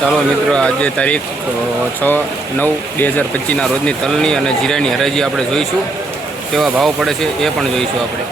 ચાલો મિત્રો, આજે તારીખ છ નવ બે હજાર પચીસના રોજની તલની અને જીરાની હરાજી આપણે જોઈશું. કેવા ભાવ પડે છે એ પણ જોઈશું આપણે.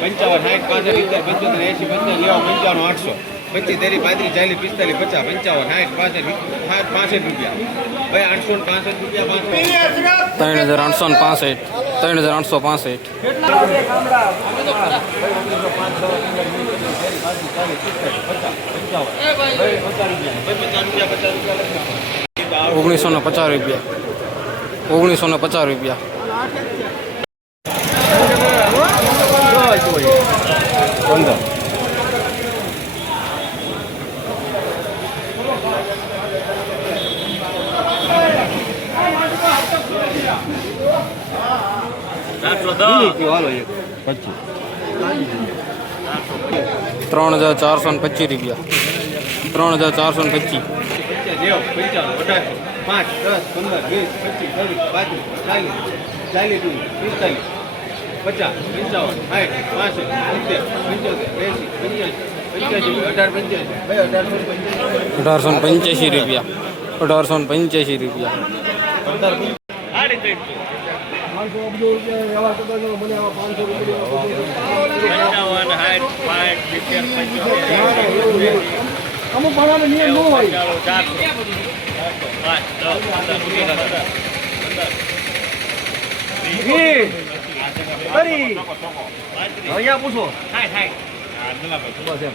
પંચાવન, સાઠ, પાસઠ પંચોતેર એસી પંચાવન આઠસો. પચીસ ત્રીસ પાંત્રીસ ચાલીસ પિસ્તાલીસ પચાસ પંચાવન સાઠ પાસઠ પાસઠ રૂપિયા. ભાઈ આઠસો ને પાસઠ રૂપિયા ત્રણ હજાર આઠસો ને પાસઠ ત્રણ હજાર આઠસો પાસઠ. ઓગણીસો ને પચાસ રૂપિયા. ઓગણીસો ને પચાસ રૂપિયા. પંદર હાલો એક પચીસ ત્રણ હજાર ચારસો ને પચીસ રૂપિયા. ત્રણ હજાર ચારસો ને પચીસ. નેવું પંચાવન અઢારસો પાંચ દસ પંદર વીસ પચીસ ત્રીસ પાંત્રીસ ચાલીસ ચાલીસ પિસ્તાલીસ પચાસ પંચાવન સાઠ પાસઠ સિત્તેર પંચોતેર એંસી પંચ્યાસી પંચ્યાસી અઢાર પંચ્યાસી ભાઈ અઢારસો પંચ્યાસી અઢારસો ને પંચ્યાસી રૂપિયા. રૂપિયા પંદર અમુક માણસને નિયમ ન હોય. વીસ, ત્રીસ. અહીંયા પૂછો. બસ એમ.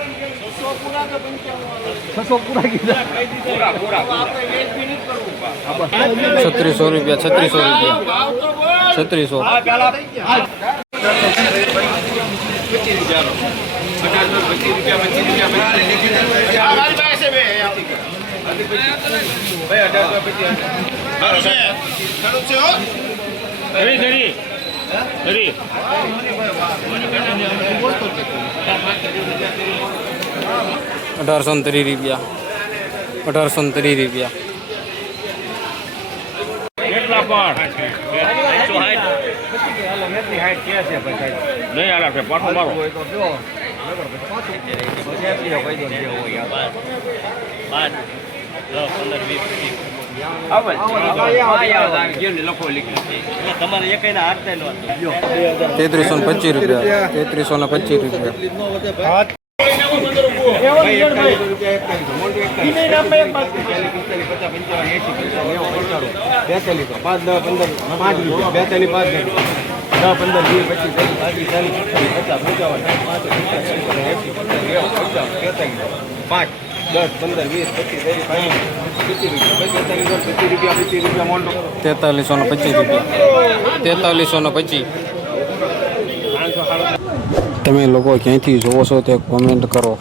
છસો પૂરા કીધા છત્રીસો રૂપિયા છત્રીસો રૂપિયા. છત્રીસો. ભાઈ અઢારસો પચીસ અઢારસો ને ત્રીસ રૂપિયા અઢારસો ને ત્રીસ રૂપિયા નહીં આલા કે પાછો મારો. તમારે એક એના હાથ થાય તેત્રીસો ને પચીસ રૂપિયા. તેત્રીસો ને પચીસ રૂપિયા. પાંચ. દસ પંદર પાંચ રૂપિયા બેતાલીસ પાંચ દસ પંદર વીસ પચીસ પાંચ દસ પંદર વીસ પચીસ પચીસ રૂપિયા મોટો તેતાલીસો ને પચીસ રૂપિયા. તેતાલીસો ને પચીસ. તમે લોકો ક્યાંથી જોવો છો તે કોમેન્ટ કરો.